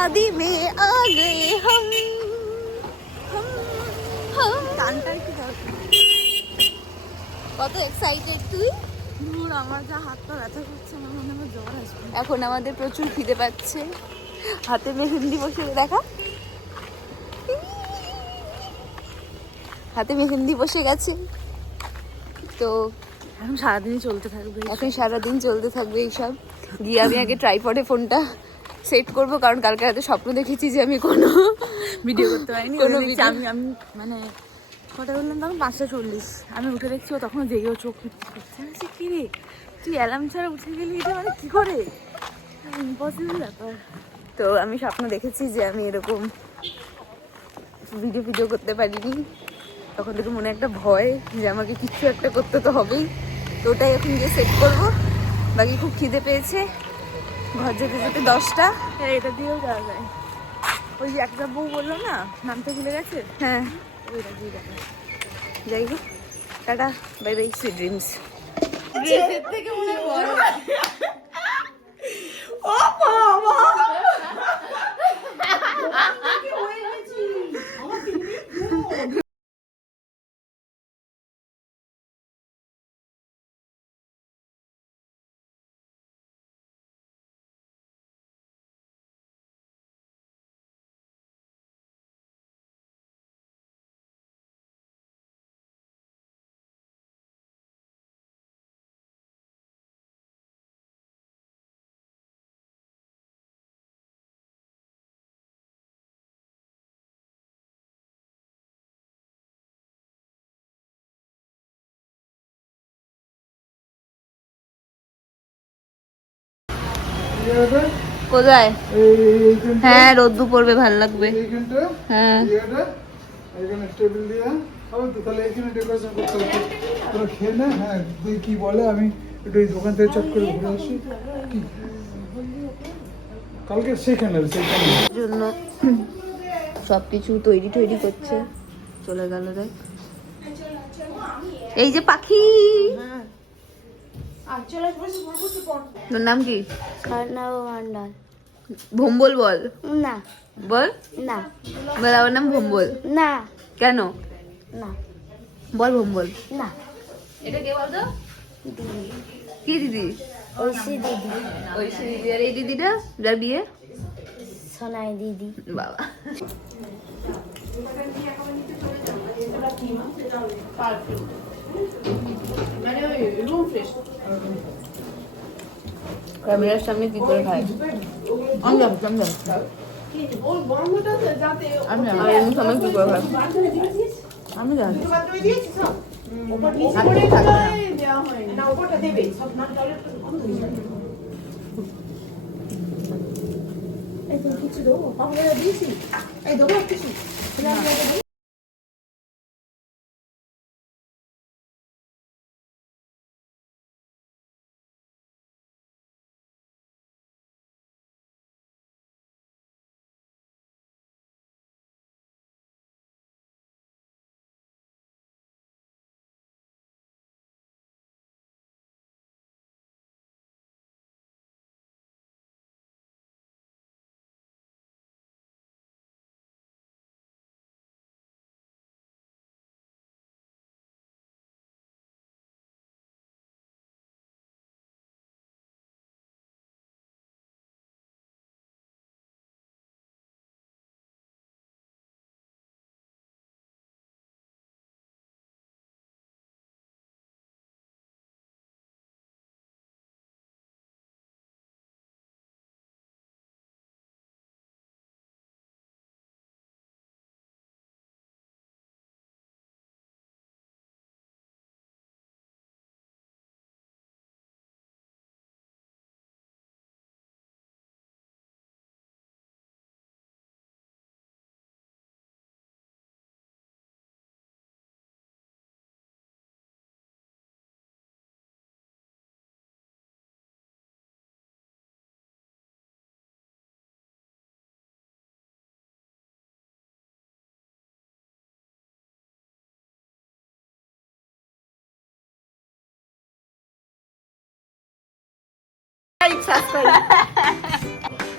शादी में आ गए हम গানটা কি কত এক্সাইটেড তুই? দূর আমার যা হাত পা ব্যথা করছে, আমার মনে হয় জ্বর আসবে। এখন আমাদের প্রচুর খিদে পাচ্ছে, হাতে মেহেন্দি বসে দেখা, হাতে মেহেন্দি বসে গেছে। তো এখন সারাদিনই চলতে থাকবে, এখন সারাদিন চলতে থাকবে এইসব। গিয়ে আমি আগে ট্রাইপডে ফোনটা সেট করবো, কারণ কালকে রাতে স্বপ্ন দেখেছি যে আমি কোনো ভিডিও করতে পারিনি। কোনো দেখছি video- আমি আমি মানে কটা বললাম তখন 5:40, আমি উঠে দেখছি ও তখন জেগেও চোখ করছে। কি রে তুই অ্যালার্ম ছাড়া উঠে গেলি, এটা মানে কি করে, ইম্পসিবল ব্যাপার। তো আমি স্বপ্ন দেখেছি যে আমি এরকম ভিডিও করতে পারিনি, তখন থেকে মনে একটা ভয় যে আমাকে কিছু একটা করতে তো হবেই। তো ওটাই এখন গিয়ে সেট করবো। বাকি খুব খিদে পেয়েছে, ঘর যেতে যেতে 10টা। হ্যাঁ, এটা দিয়েও যাওয়া যায়। ওই যে একটা বউ বললো না, নামটা ভুলে গেছে, হ্যাঁ ওইটা দিয়ে দেখা। যাই হোক, tata, bye bye, sweet dreams. কোথায়? হ্যাঁ, রোদ্দু পড়বে, ভাল লাগবে। হ্যাঁ, কি বলে, আমি একটু এই দোকান থেকে চট করে ঘুরে আসি। কালকে সেখানে জন্য সবকিছু তৈরি করছে। চলে গেল রে, এই যে পাখি। তোর নাম কি? স্বর্ণাভ মন্ডল। ভম্বল বল। না বল না বল, আমার নাম ভম্বল। না কেন? না বল ভম্বল। না। এটা কে বলতো? দিদি, কি দিদি? ঐশী দিদি, ঐশী দিদি। আর এই দিদিটা যার বিয়ে? সোনাই দিদি। বাবা, ক্যামেরার সামনে কি করে খায়? আমি যাবো, আমি যাবো। আর এমনি সময় কি করে খায়? আমি যাবো।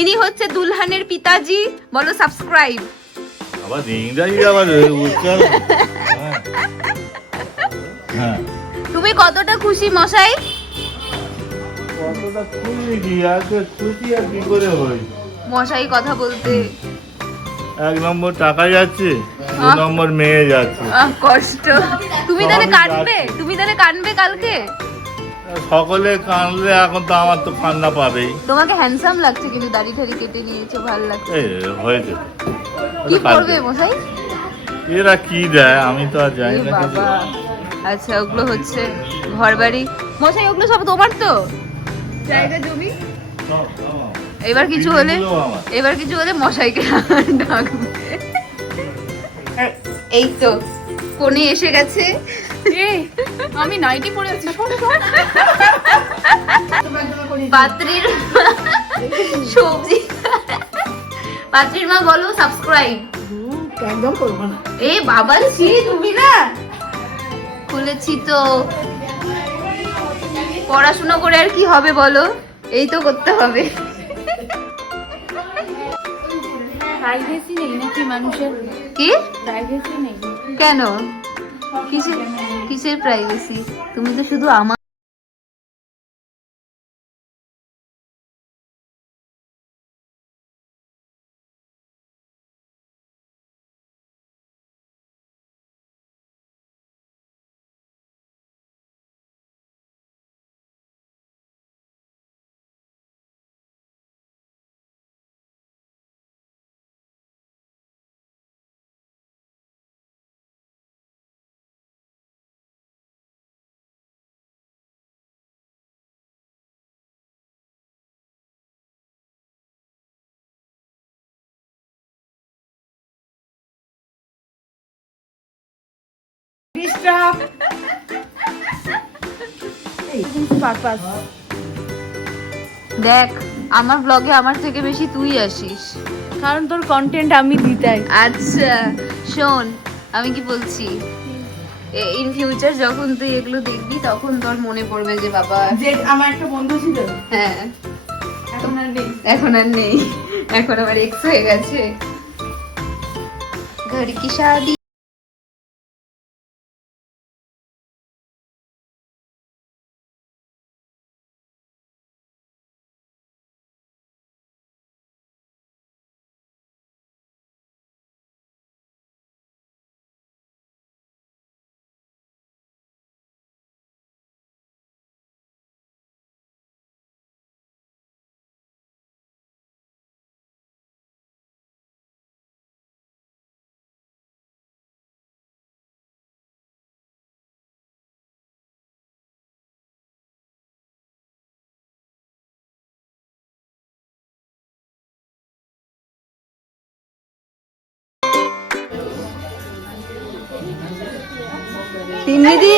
ইনি হচ্ছে দুলহানের পিতাজি, বলো সাবস্ক্রাইব। আবার ইংরাজি আবার উচ্চারণ। হ্যাঁ। হ্যাঁ। তুমি কতটা খুশি মশাই? কতটা খুশি কি আজকে খুশি আর কি করে হই। মশাই কথা বলতে 1 নম্বর টাকা যাচ্ছে, 2 নম্বর মেয়ে যাচ্ছে। কষ্ট। তুমি তাহলে সবই কাঁদবে, যাচ্ছে। তুমি তাহলে কাঁদবে কালকে? সকলে কাঁদলে এখন তো আমার তো কান্না পাবেই। তোমাকে হ্যান্ডসাম লাগছে কিন্তু, দাড়ি ঠাড়ি কেটে নিয়েছো, ভালো লাগছে। এই হয়েছে। কি ওটা কালকে। করবে মশাই? এরা কি দেয় আমি তো আর জানি এ না কিছু। বাবা। আচ্ছা, ওগুলো হচ্ছে ঘর বাড়ি। মশাই ওগুলো সব তোমার তো জায়গা জমি? এবার কিছু হলে, এগুলো আমার। এবার কিছু হলে মশাইকে ডাকবে। এই তো কোণে এসে গেছে। আমি নাইটি পরে আছি, পাত্রীর সবজি। পাত্রীর মা বলো সাবস্ক্রাইব। একদম করবো না। এ বাবা ছি, তুমি না খুলেছি তো। পড়াশোনা করে আর কি হবে বলো, এই তো করতে হবে। প্রাইভেসি নেই নাকি মানুষের? কি প্রাইভেসি নেই? কেন? কিসের কিসের প্রাইভেসি? তুমি তো শুধু আমার পারপাস। দেখ, আমার ব্লগে আমার থেকে বেশি তুই আসিস। কারণ তোর কন্টেন্ট আমি দিতাই। আচ্ছা শোন, আমি কি বলছি, ইন ফিউচার যখন তুই এগুলো দেখবি তখন তোর মনে পড়বে যে বাবা, যে আমার একটা বন্ধু ছিল, হ্যাঁ এখন আর নেই। এখন আর নেই, এখন আমার এক্স হয়ে গেছে। ঘর কি শাদি। দিদি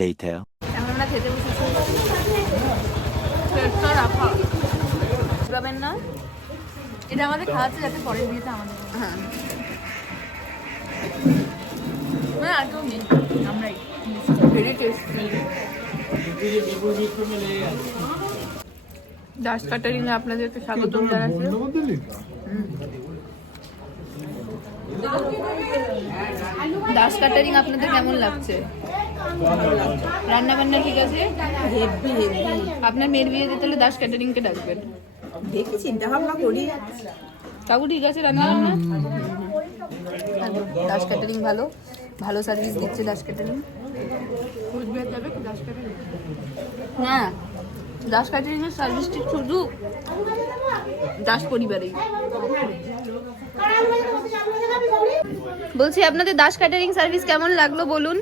Later. এখন আমরা খেতে বসেছি। প্লেটটা রাখা পাবেন না, এটা আমাদের খাওয়াচ্ছে যাতে পরের বিয়েতে আমাদের হ্যাঁ মানে আর কেউ নেই, আমরাই। Very tasty. দাস ক্যাটারিং এ আপনাদেরকে স্বাগতম জানাচ্ছি। দাস ক্যাটারিং আপনাদের কেমন লাগছে? রান্না বান্না ঠিক আছে? হেভি হেভি আপনার মেয়ের বিয়েতে তাহলে দাস ক্যাটারিং কে ডাকবেন। দেখি চিন্তা ভাবনা করি। কাকু ঠিক আছে রান্না বান্না? দাস ক্যাটারিং ভালো, ভালো সার্ভিস দিচ্ছে দাস ক্যাটারিং। কুচবিহার যাবে কি দাস ক্যাটারিং? হ্যাঁ, দাস ক্যাটারিং এর সার্ভিসটি শুধু দাস পরিবারেই। বলছি আপনাদের দাস ক্যাটারিং সার্ভিস কেমন লাগলো বলুন।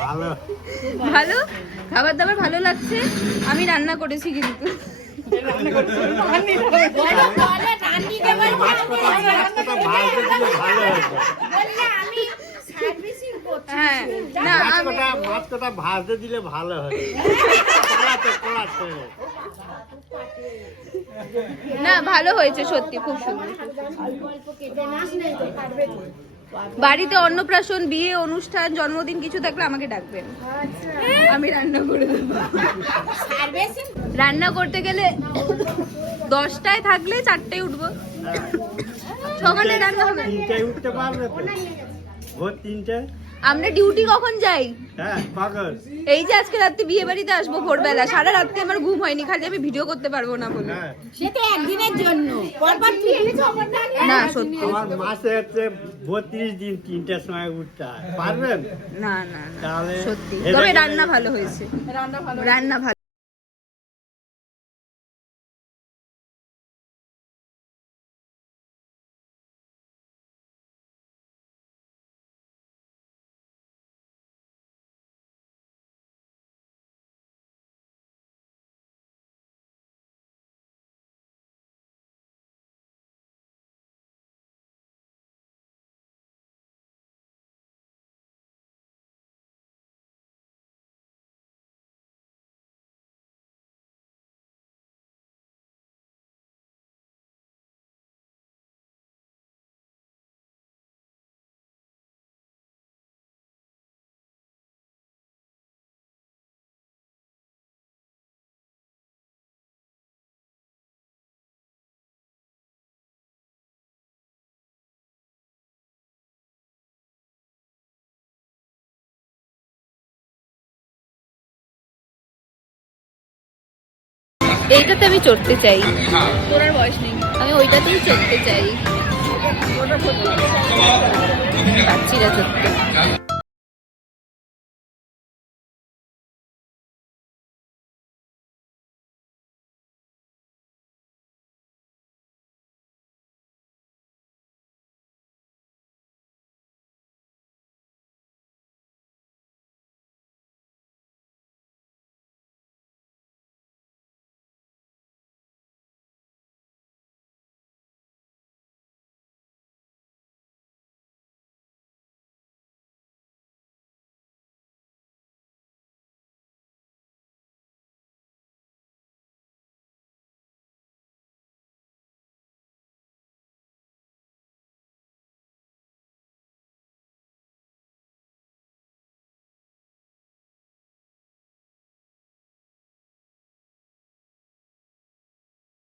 ভালো। ভালো, খাবার দাবার ভালো লাগছে। আমি রান্না করেছি কিন্তু হ্যাঁ না মাছ কটা ভাজতে দিলে ভালো হয়। না ভালো হয়েছে সত্যি, খুব সুন্দর। বাড়িতে অন্নপ্রাশন, বিয়ে, অনুষ্ঠান, জন্মদিন কিছু থাকলে আমাকে ডাকবেন, আমি রান্না করে দেবো। রান্না করতে গেলে 10টায় থাকলে 4টায় উঠবো, সকালে রান্না হবে। 3টায় উঠতে পারবে তো? ভোর 3টায়? আমরা ডিউটি কখন যাই? হ্যাঁ, পাগল। এই যে আজকে রাতে বিয়ে বাড়িতে আসবো ভোরবেলা, সারা রাত্রে আমার ঘুম হয়নি, খালি আমি ভিডিও করতে পারবো না বলে। হ্যাঁ, সেটা একদিনের জন্য পরপর না সত্যি, আমার মাসে হচ্ছে 32 দিন 3টার সময় উঠতে হয়। পারবেন? না না না তাহলে সত্যি, হেরে তবে গেলে- রান্না ভালো হয়েছে, রান্না ভালো। এইটাতে আমি চড়তে চাই, তোর বয়স নেই। আমি ওইটাতেই চড়তে চাই, পাচ্ছি না চড়তে।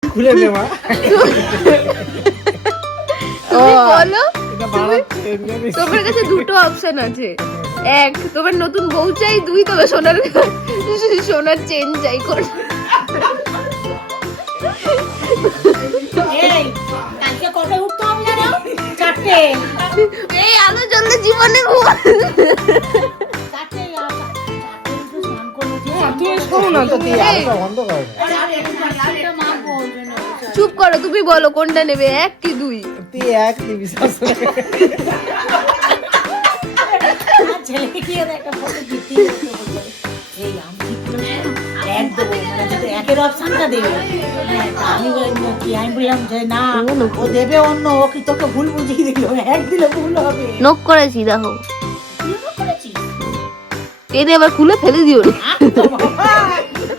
খুলে নেওয়া। তুমি বলো, এটা ভাড়া ট্রেন জানিস? তোমার কাছে দুটো অপশন আছে, এক তোমার নতুন বউ চাই, দুই তোমার সোনার সোনার চেন চাই। কোন? এই কালকে কবে উঠতে হবে জানো? 4টে। এই আলো জ্বললে জীবনে ঘুম। 4টে আর 4টে উঠে স্নান করে উঠে মা বলবে না। চুপ করো, তুমি বলো কোনটা নেবে, এক কি দুই? আর ছেলেকে কি আর একটা ফটো দিতে এই আমি ঠিক করেছি এক দেবো, মানে যদি একের অপশনটা দেবে। হ্যাঁ, তা আমি বললাম যে না ও দেবে অন্য, ও কি তোকে ভুল বুঝিয়ে দিল, এক দিলে ভুল হবে। নক করেছি দেখো। তুইও করেছিস? টেনে আবার খুলে ফেলে দিও রে। আমি তো বাবা,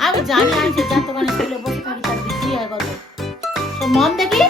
আমি জানি আমি যে যার দোকানে স্কুলে বসে থাকি তার বিক্রি হয় কত। তো মন দেখি